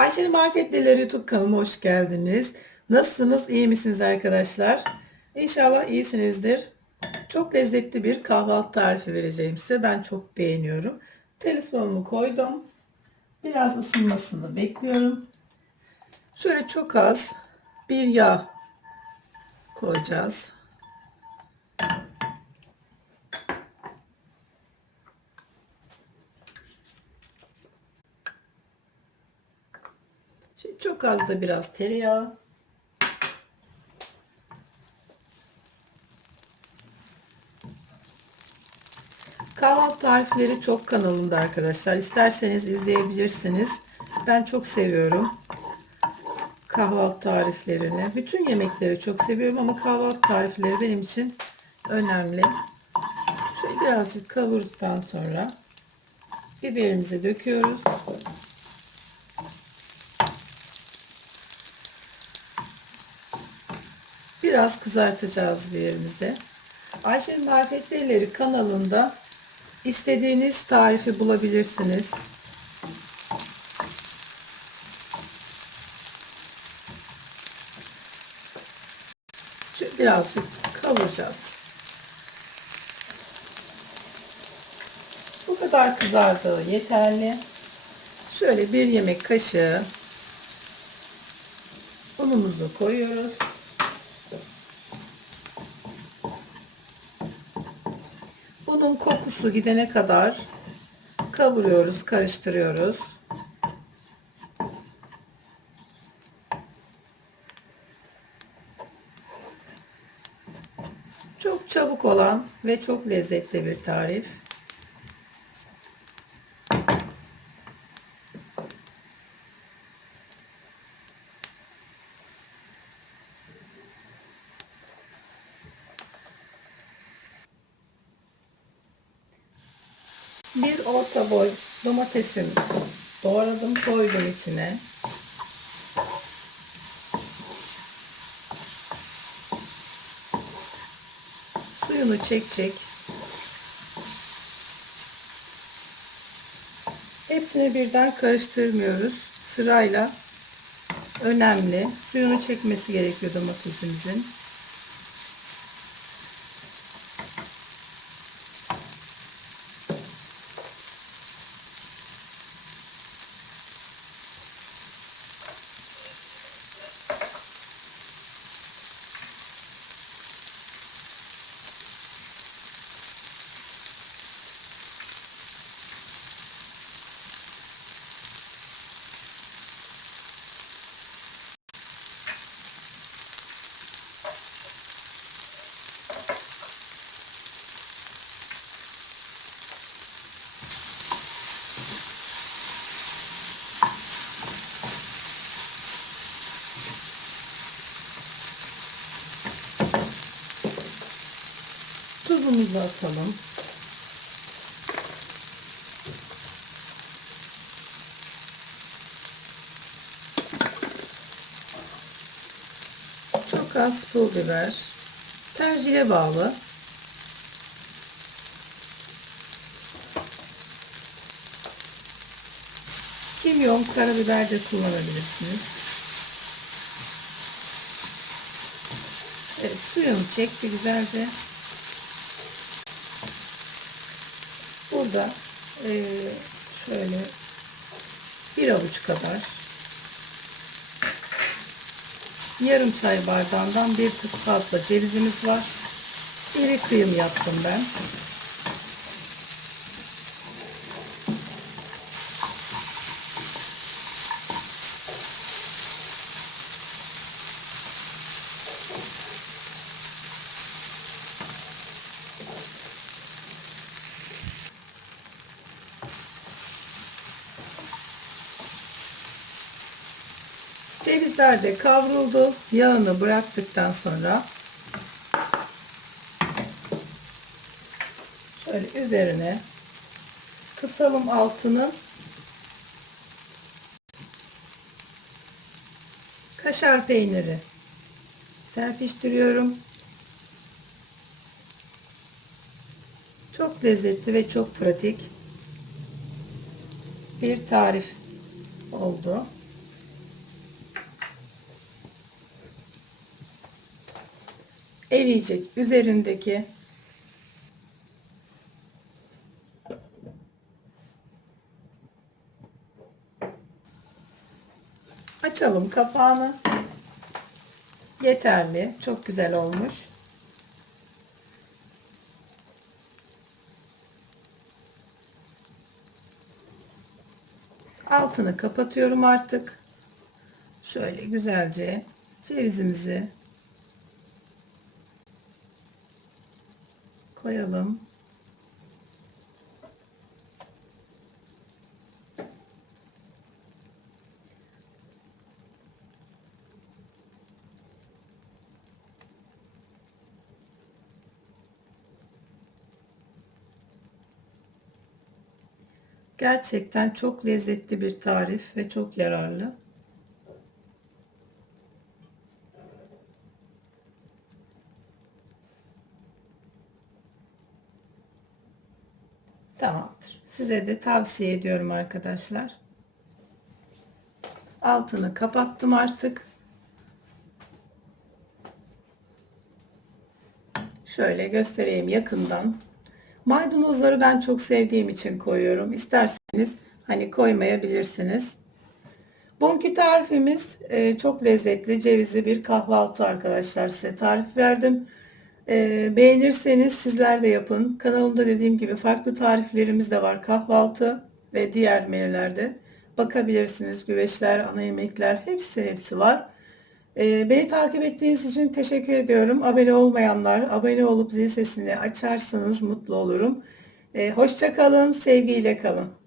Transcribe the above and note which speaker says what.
Speaker 1: Ayşe'nin Marifetlileri YouTube kanalıma hoş geldiniz. Nasılsınız? İyi misiniz arkadaşlar? İnşallah iyisinizdir. Çok lezzetli bir kahvaltı tarifi vereceğim size. Ben çok beğeniyorum. Telefonumu koydum. Biraz ısınmasını bekliyorum. Şöyle çok az bir yağ koyacağız. Şimdi çok az da biraz tereyağı. Kahvaltı tarifleri çok kanalımda arkadaşlar. İsterseniz izleyebilirsiniz. Ben çok seviyorum kahvaltı tariflerini. Bütün yemekleri çok seviyorum ama kahvaltı tarifleri benim için önemli. Şöyle birazcık kavurduktan sonra biberimizi döküyoruz. Biraz kızartacağız biberimizi. Ayşe'nin Marifetleri kanalında istediğiniz tarifi bulabilirsiniz. Birazcık kavuracağız. Bu kadar kızardığı yeterli. Şöyle bir yemek kaşığı unumuzu koyuyoruz. Bunun kokusu gidene kadar kavuruyoruz, karıştırıyoruz. Çok çabuk olan ve çok lezzetli bir tarif. Bir orta boy domatesim doğradım koydum içine. Suyunu çekecek. Hepsini birden karıştırmıyoruz. Sırayla önemli. Suyunu çekmesi gerekiyor domatesimizin. Tuzumuzu atalım. Çok az pul biber. Tercihe bağlı. Kimyon, karabiber de kullanabilirsiniz. Evet, suyunu çekti güzelce. Burada eee, şöyle bir avuç kadar yarım çay bardağından bir tık fazla cevizimiz var. İri kıyım yaptım ben. Cevizler de kavruldu. Yağını bıraktıktan sonra şöyle üzerine kısalım altını kaşar peyniri serpiştiriyorum. Çok lezzetli ve çok pratik bir tarif oldu. Eriyecek. Üzerindeki açalım kapağını. Yeterli. Çok güzel olmuş. Altını kapatıyorum artık. Şöyle güzelce cevizimizi koyalım. Gerçekten çok lezzetli bir tarif ve çok yararlı. Tamamdır. Size de tavsiye ediyorum arkadaşlar. Altını kapattım artık. Şöyle göstereyim yakından. Maydanozları ben çok sevdiğim için koyuyorum. İsterseniz hani koymayabilirsiniz. Bugünkü tarifimiz e, çok lezzetli cevizli bir kahvaltı arkadaşlar size tarif verdim. E, beğenirseniz sizler de yapın. Kanalımda dediğim gibi farklı tariflerimiz de var. Kahvaltı ve diğer menülerde bakabilirsiniz. Güveçler, ana yemekler hepsi hepsi var. E, beni takip ettiğiniz için teşekkür ediyorum. Abone olmayanlar abone olup zil sesini açarsanız mutlu olurum. E, hoşça kalın, sevgiyle kalın.